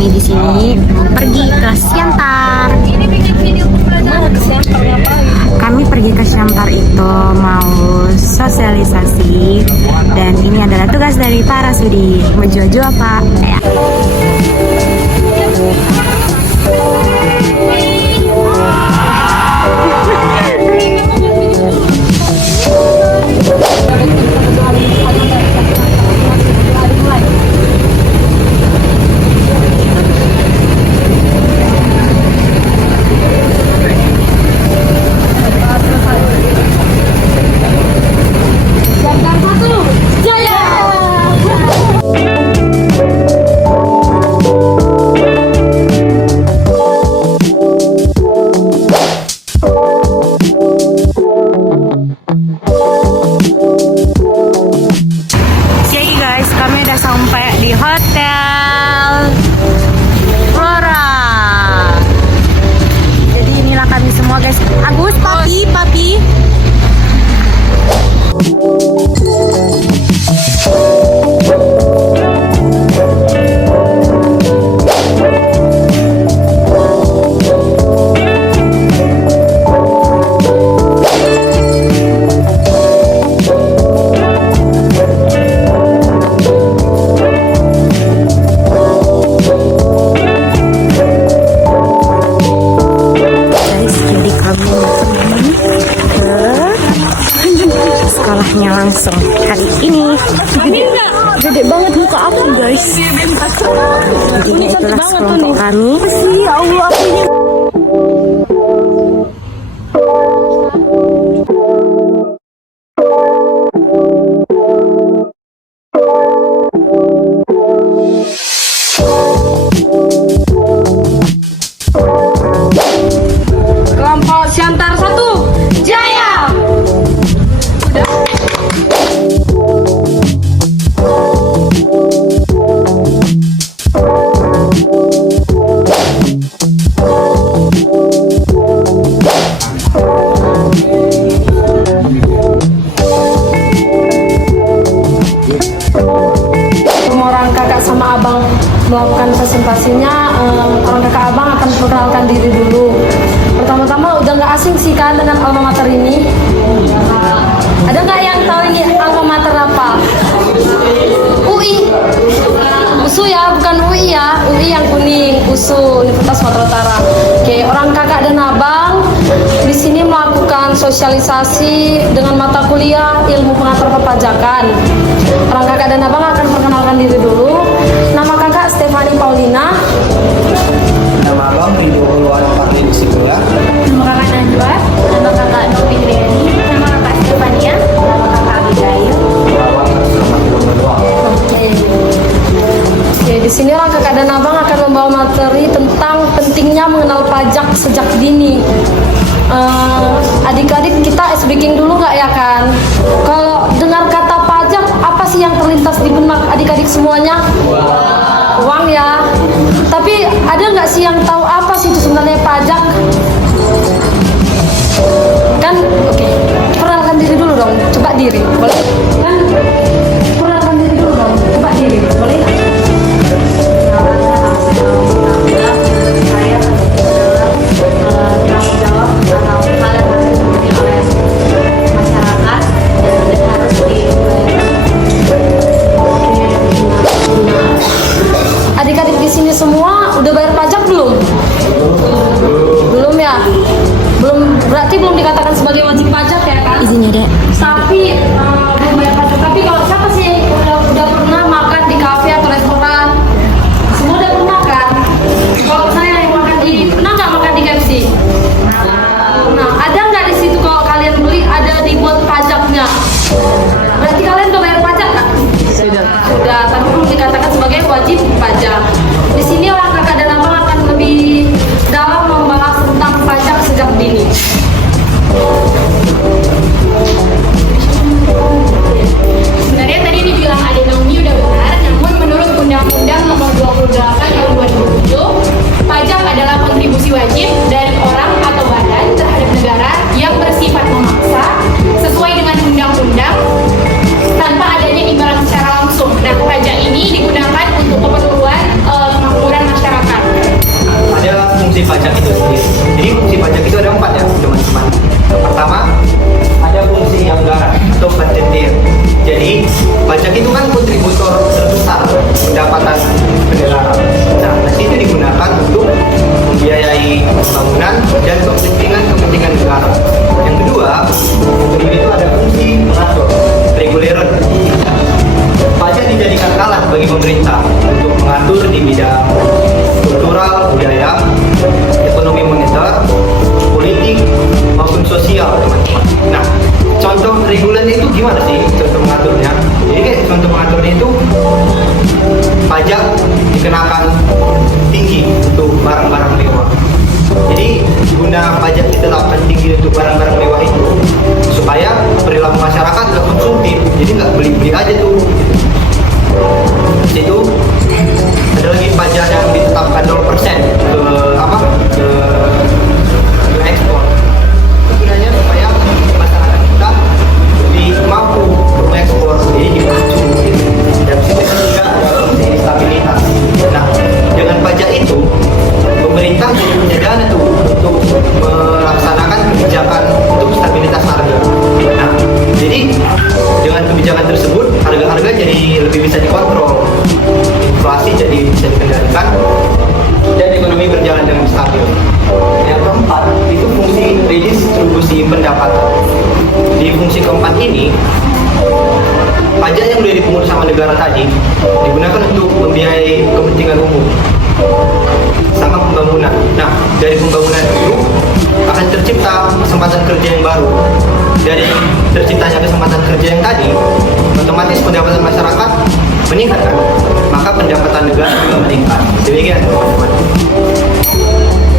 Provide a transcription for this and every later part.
kami di sini pergi ke Siantar. Kami pergi ke Siantar itu mau sosialisasi, dan ini adalah tugas dari para Sudi. Mau jual-jual Pak? Ya. Langsung hari ini gede banget muka aku guys. Jadi itulah kelompok kami. Ya Allah, kelompok Siantar 1 Jaya. Melakukan presentasinya, orang kakak abang akan perkenalkan diri dulu. Pertama-tama udah nggak asing sih kan dengan alma mater ini. Ada nggak yang tahu ini alma mater apa? UI, USU ya, bukan UI ya. UI yang kuning, USU, Universitas Sumatera Utara. Oke, orang kakak dan abang di sini melakukan sosialisasi dengan mata kuliah ilmu pengatur perpajakan. Orang kakak dan abang akan perkenalkan diri dulu. Nama kakak Stefani Paulina. Nama abang Rindu Uluan Parli Sikula. Nama kakak Najwa. Nama kakak Novi Triani. Nama kakak Stefania. Nama kakak Abigail. Oke, di sini orang kakak dan abang akan membawa materi tentang pentingnya mengenal pajak sejak dini. Adik-adik kita speaking dulu nggak ya kan? Kalau dengar kata pajak, apa sih yang terlintas di benak adik-adik semuanya? Uang ya. Tapi ada nggak sih yang tahu apa sih itu sebenarnya pajak? Kan, oke. Perkenalkan diri dulu dong. Coba diri, boleh? Kan, perkenalkan diri dulu dong. Coba diri, boleh? Adik-adik di sini semua udah bayar pajak belum? Belum ya? Berarti belum dikatakan sebagai wajib pajak ya kan? Izinnya dek. Tapi belum bayar pajak. Tapi kalau siapa sih yang udah pernah makan di kafe atau restoran? Semua udah pernah kan? Kalau saya yang makan pernah nggak makan di KFC? Nah, ada nggak di situ kalau kalian beli ada dibuat pajaknya? Berarti kalian udah bayar pajak nggak? Sudah, tapi belum dikatakan sebagai wajib pajak. Di sini orang kakak dan abang akan lebih dalam membahas tentang pajak sejak dini. itu kan kontributor terbesar pendapatan negara. Nah, nasi itu digunakan untuk membiayai pembangunan dan kepentingan negara. Yang kedua, ini itu ada fungsi mengatur, reguleran. Pajak dijadikan alat bagi pemerintah untuk mengatur di bidang kultural, budaya, ekonomi moneter, politik, maupun sosial, teman-teman. Nah, contoh regulasi itu gimana sih contoh mengaturnya? Jadi kayak contoh mengaturnya itu pajak dikenakan tinggi untuk barang-barang mewah. Jadi guna pajak ditetapkan tinggi untuk barang-barang mewah itu supaya perilaku masyarakat nggak konsumtif, jadi nggak beli-beli aja tuh. Itu ada lagi pajak yang ditetapkan 0% ke ekspor. Itu gunanya supaya masyarakat kita lebih mampu mengekspor, jadi dipacu. Dan situ juga ada fungsi stabilitas. Nah, dengan pajak itu pemerintah jadi punya dana tuh untuk melaksanakan kebijakan untuk stabilitas harga. Nah, jadi dengan kebijakan tersebut harga-harga jadi lebih bisa dikontrol, inflasi jadi bisa dikendalikan, dan ekonomi berjalan dengan stabil. Yang keempat itu fungsi redistribusi pendapatan. Di fungsi keempat ini, pajak yang sudah dipungut sama negara tadi digunakan untuk membiayai kepentingan umum sama pembangunan. Nah, dari pembangunan itu akan tercipta kesempatan kerja yang baru. Dari terciptanya kesempatan kerja yang tadi, otomatis pendapatan masyarakat meningkat kan? Maka pendapatan negara juga meningkat. Demikian, teman-teman.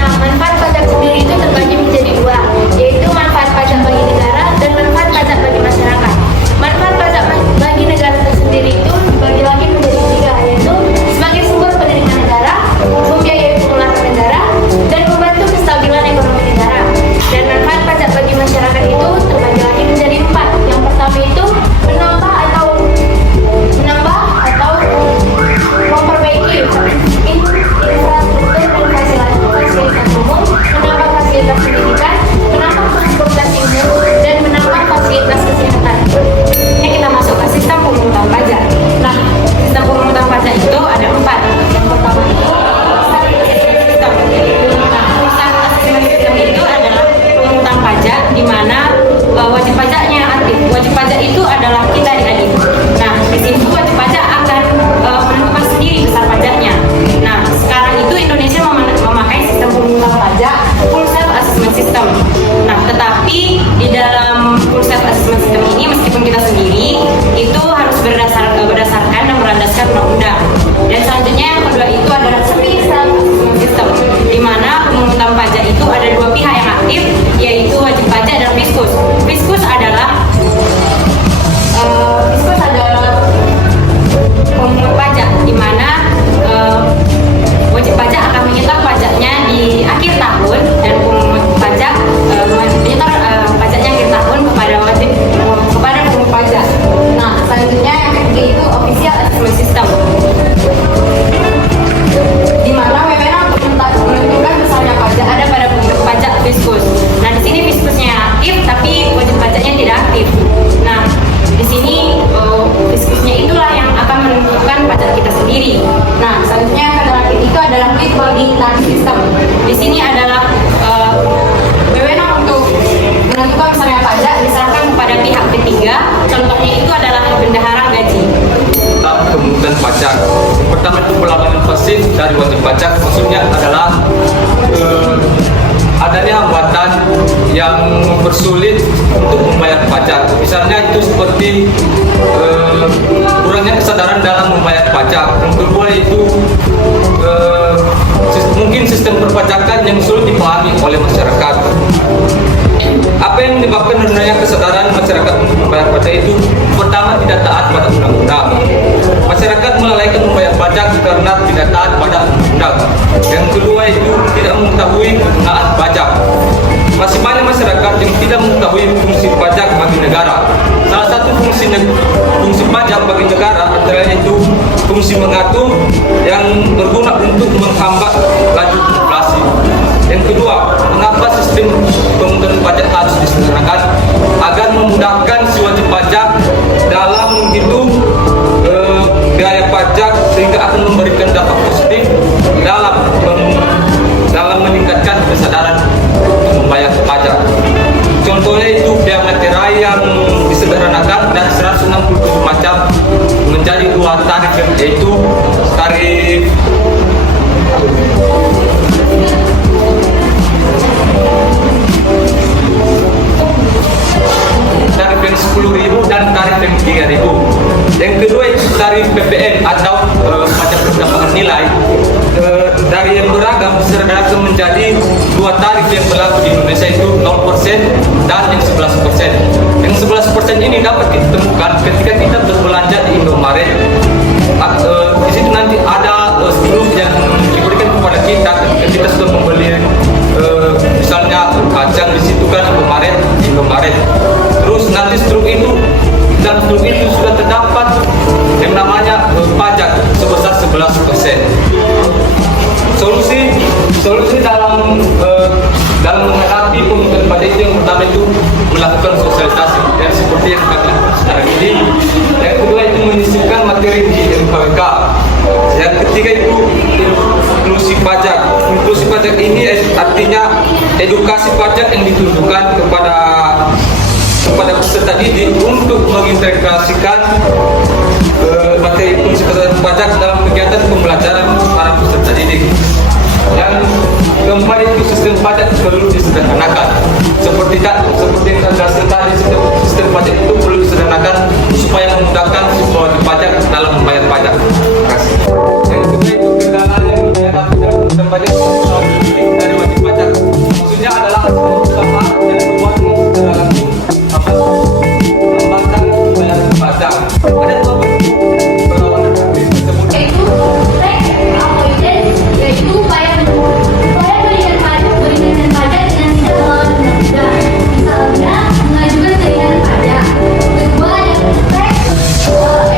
Nah, manfaat pajak sendiri itu terbagi menjadi dua, yaitu manfaat pajak bagi negara dan manfaat pajak bagi masyarakat. Manfaat pajak bagi negara tersendiri itu dibagi lagi menjadi tiga, yaitu sebagai sumber pendidikan negara, membiayai pengeluaran negara, dan membantu kestabilan ekonomi negara. Dan manfaat pajak bagi masyarakat itu terbagi lagi menjadi empat. Yang pertama itu menambah atau memperbaiki infrastruktur dan fasilitas umum, menambah fasilitas pendidikan, menambah transportasi umum, dan menambah fasilitas kesehatan. Ini kita masuk ke sistem pemungutan pajak. Nah, sistem pemungutan pajak itu ada empat. Yang pertama itu sistem. Nah, pusat asesmen sistem itu adalah pemungutan pajak di mana wajib pajaknya aktif. Wajib pajak itu adalah kita adik-adik. Nah, di situ wajib pajak akan menentukan sendiri besar pajaknya. Nah, sekarang itu Indonesia memakai sistem pemungutan pajak full self assessment system. Nah, tetapi di dalam full self assessment system ini meskipun kita sendiri itu harus berdasarkan dan berlandaskan undang-undang. Dan selanjutnya yang kedua itu adalah semi self assessment system, di mana pemungutan pajak itu ada dua pihak yang aktif, yaitu wajib pajak dan fiskus. Fiskus adalah pemungut pajak, di mana wajib pajak akan menyetor pajaknya di akhir tahun dan pemungut pajak menyetor pajaknya akhir tahun kepada pemungut pajak. Nah, selanjutnya yang ketiga itu official assessment system, di mana wewenang untuk menentukan besarnya pajak ada pada pemungut pajak fiskus. Nah, di sini fiskusnya aktif tapi wajib pajaknya tidak aktif. Nah, di sini fiskusnya itulah yang akan menentukan pajak kita sendiri. Nah, selanjutnya yang terakhir itu adalah withholding tax system. Di sini adalah wewenang untuk menentukan besarnya pajak diserahkan kepada pihak ketiga. Contohnya itu adalah bendahara gaji. Pemungutan pajak. Pertama itu pelanggaran pasif dari wajib pajak, maksudnya adalah adanya hambatan yang mempersulit untuk membayar pajak. Misalnya itu seperti kurangnya kesadaran dalam membayar pajak. Yang kedua itu mungkin sistem perpajakan yang sulit dipahami oleh masyarakat. Apa yang menyebabkan rendahnya kesadaran masyarakat untuk membayar pajak itu? Pertama, tidak taat pada undang-undang. Masyarakat melalaikan membayar pajak karena tidak taat pada undang-undang. Yang kedua itu tidak mengetahui penggunaan pajak. Masih banyak masyarakat yang tidak mengetahui fungsi pajak bagi negara. Salah satu fungsi pajak bagi negara adalah itu fungsi mengatur yang berguna untuk menghambat laju inflasi. Yang kedua, mengapa sistem pemungutan pajak harus diselenggarakan? Agar memudahkan si wajib pajak dalam menghitung kesadaran untuk membayar pajak. Contohnya itu biaya materai yang disederhanakan dan 167 macam menjadi 2 tarif, yaitu tarif yang 10.000 dan tarif yang 3.000. Yang kedua itu tarif PPN atau pajak pertambahan nilai dari yang beragam disederhanakan menjadi 2 tarif yang berlaku di Indonesia, itu 0% dan yang 11%. Yang 11% ini dapat ditemukan ketika kita berbelanja di Indomaret. Di situ nanti ada struk yang diberikan kepada kita ketika kita sudah membeli misalnya kacang, di situ kan Indomaret. Terus nanti struk itu, dan struk itu sudah terdapat yang namanya pajak sebesar 11%. Solusi dalam menghadapi penggunaan pajak itu yang pertama itu melakukan sosialisasi dan seperti yang kami lakukan sekarang ini. Yang kedua itu menyisipkan materi di MKWK. Yang ketiga itu inklusi pajak. Inklusi pajak ini artinya edukasi pajak yang ditujukan kepada peserta didik untuk mengintegrasikan materi inklusi pajak dalam kegiatan pembelajaran para peserta didik. Yang keempat itu sistem pajak perlu disederhanakan. Seperti yang saya jelaskan tadi, sistem pajak itu perlu disederhanakan supaya memudahkan si wajib pajak dalam membayar pajak. Terima kasih. Yang kedua itu kendala yang dihadapi dalam sistem pajak dari wajib pajak. Maksudnya adalah usaha yang membuat kendala itu hambatan pembayaran pajak. Ada 2 bentuk perlawanan tersebut. Yaitu upaya berikan pajak dengan tidak menunda. Misalnya mengajukan keringanan pajak. Kedua yang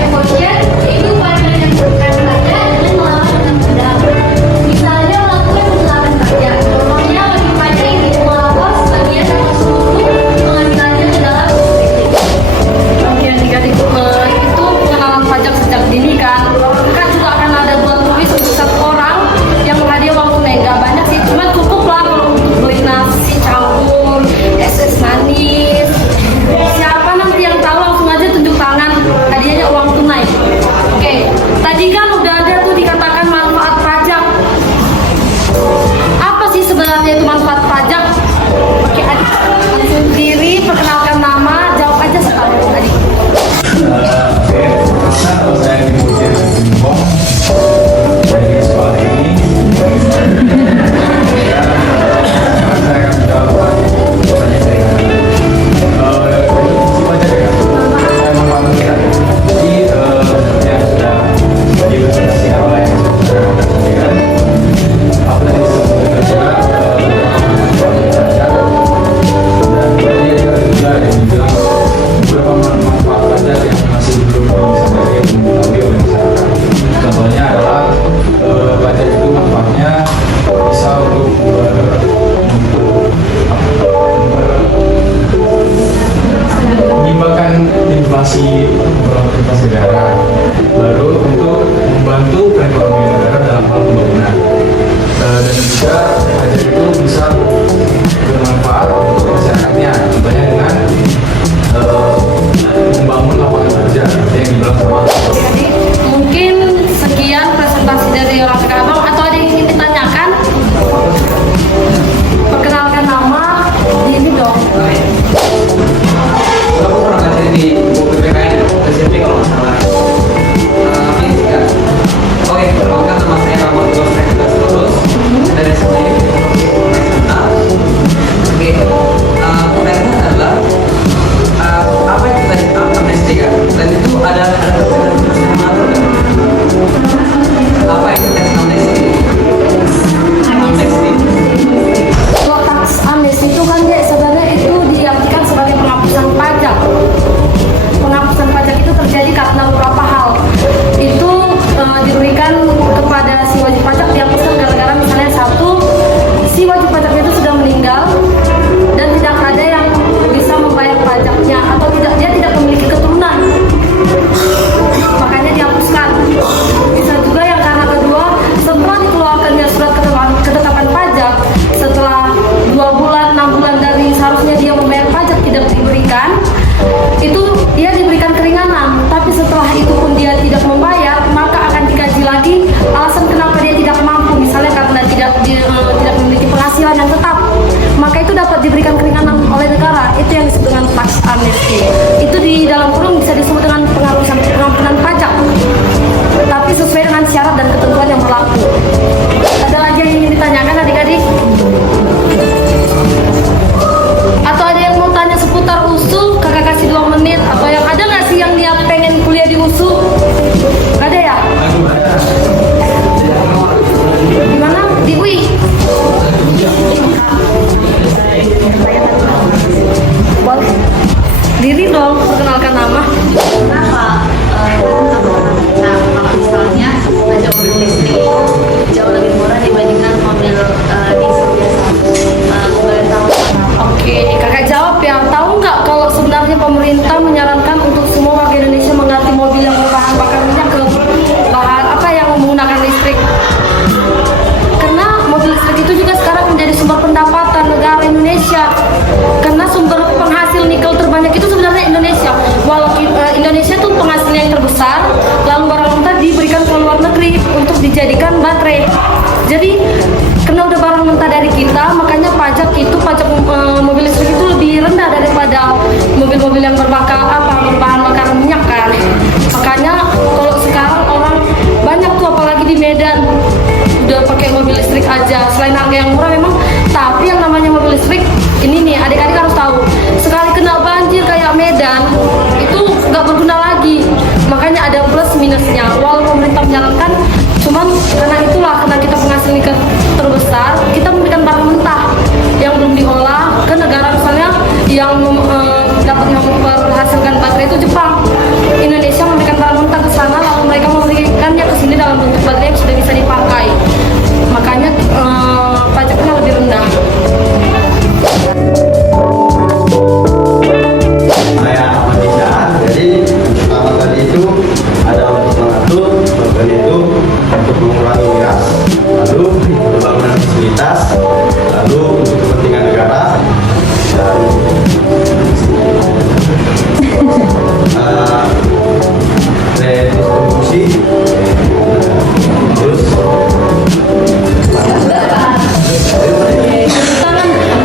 evasion, yaitu upaya berikan pajak dengan melawan undang-undang. Misalnya melakukan penggelapan pajak. Contohnya wajib pajak yang tidak melapor sebagian atau seluruh penghasilannya ke dalam SPT. Yang tiga itu pengenalan pajak sejak dini kan juga akan ada buat tulis untuk 1 orang yang hadiah uang tunai. Nggak banyak sih, cuma cukup lah kalau untuk beli nasi campur, es manis. Siapa nanti yang tahu langsung aja tunjuk tangan, hadiahnya uang tunai. Oke, tadi kan udah ada tuh dikatakan manfaat pajak. Apa sih sebenarnya itu manfaat pajak? Oke, adik langsung diri, perkenalkan nama, jawab aja sekali adik. Saya kemudian Bimo dari sekolah ini. Saya akan menjawab pertanyaan saya. Saya memahami jadi yang sudah diilustrasikan oleh apa tadi sebetulnya Jadi karena udah barang mentah dari kita, makanya pajak mobil listrik itu lebih rendah daripada mobil-mobil yang berbahan bakar minyak kan. Makanya kalau sekarang orang banyak tuh, apalagi di Medan, udah pakai mobil listrik aja. Selain harga yang murah memang, tapi yang namanya mobil listrik ini nih adik-adik harus tahu, sekali kena banjir kayak Medan itu nggak berguna lagi. Makanya ada plus minusnya. Walau pemerintah menjalankan, cuman karena kita penghasil nikel terbesar, kita memberikan barang mentah yang belum diolah ke negara, misalnya yang dapat menghasilkan baterai itu Jepang. Indonesia memberikan barang mentah ke sana, lalu mereka memberikannya ke sini dalam bentuk baterai yang sudah bisa dipakai. Makanya pajaknya lebih rendah. Saya amat tidak. Jadi pertama tadi itu ada untuk mengatur, kemudian itu untuk mengurangi miras, lalu pembangunan fasilitas, lalu untuk kepentingan negara, dan redistribusi, terus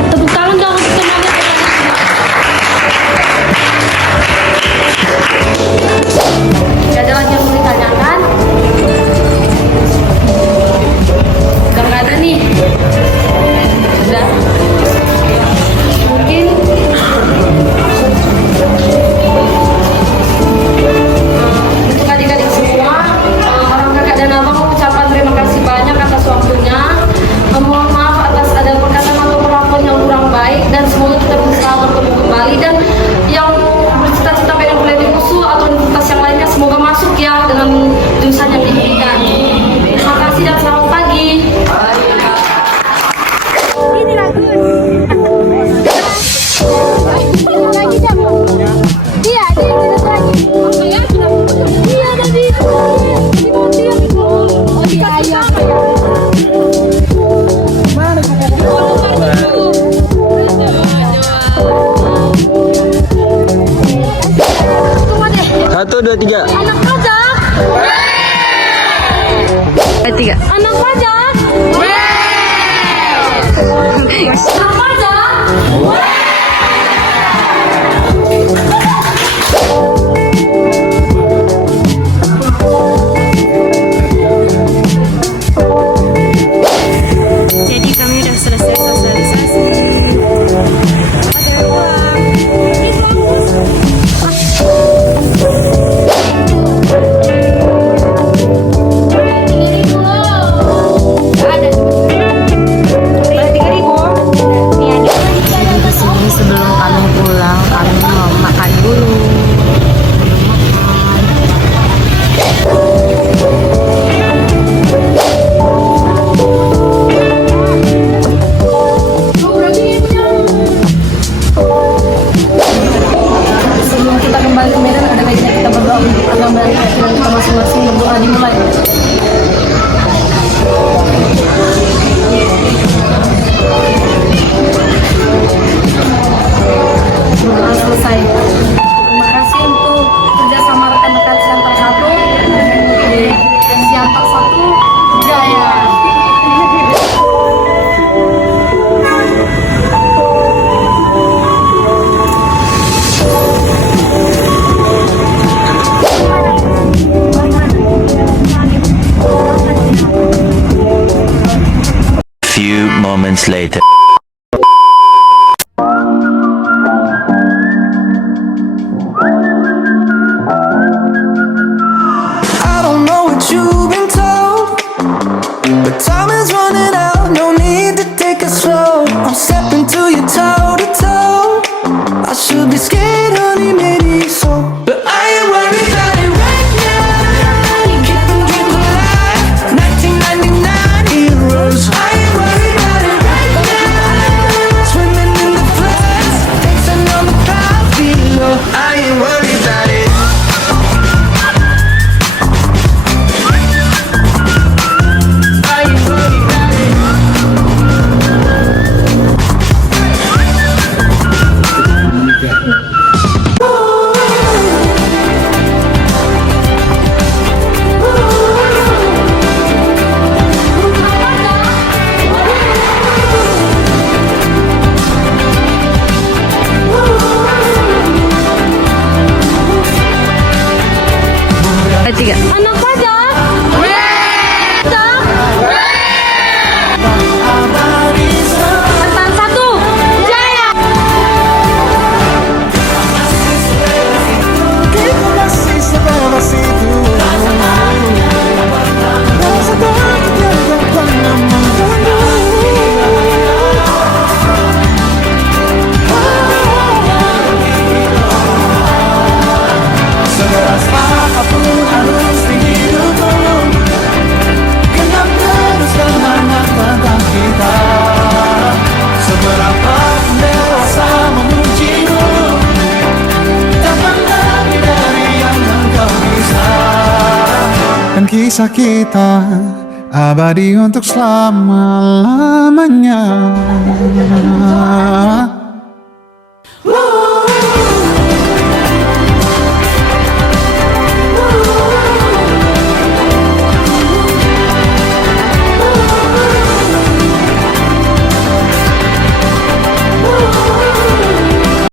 Tepuk tangan dong untuk semuanya. Gak ada lagi yang mau ditanyakan? Udah nggak ada nih. Udah. Mungkin untuk adik-adik semua, orang kakak dan abang ucapan terima kasih banyak atas waktunya. Mohon maaf atas ada perkataan atau perlakuan yang kurang baik, dan semoga kita bisa bertemu kembali, dan yang bercita-cita pengen kuliah di USU atau universitas yang lainnya semoga masuk ya dengan jurusan yang diinginkan. Terima kasih dan selamat pagi. Ini lagi jam. Iya, dia lagi. Iya tadi. Oh iya iya. Satu, dua, tiga. Anak pajak. Tiga. Anak pajak. Anak pajak. Jadi kami udah selesai sosialisasi. Ada uang. Ini bagus. Di sini sebelum kami pulang, kami mau makan dulu. Sebelum kita kembali ke Medan, ada baiknya kita berdoa untuk agama dan keyakinan kita masing-masing. Berdoa dimulai. Berdoa selesai. Terima kasih untuk kerjasama rekan-rekan Siantar 1 dan Siantar 1 Jaya. Few moments later. I don't know what you've been told, but time is running out. No need to take it slow. I'm stepping to you toe to toe. I should be scared, honey, maybe so, but I ain't worried about it right now. You keep them dreams alive. 1999 heroes. I ain't worried about it right now. kisah kita abadi untuk selama-lamanya.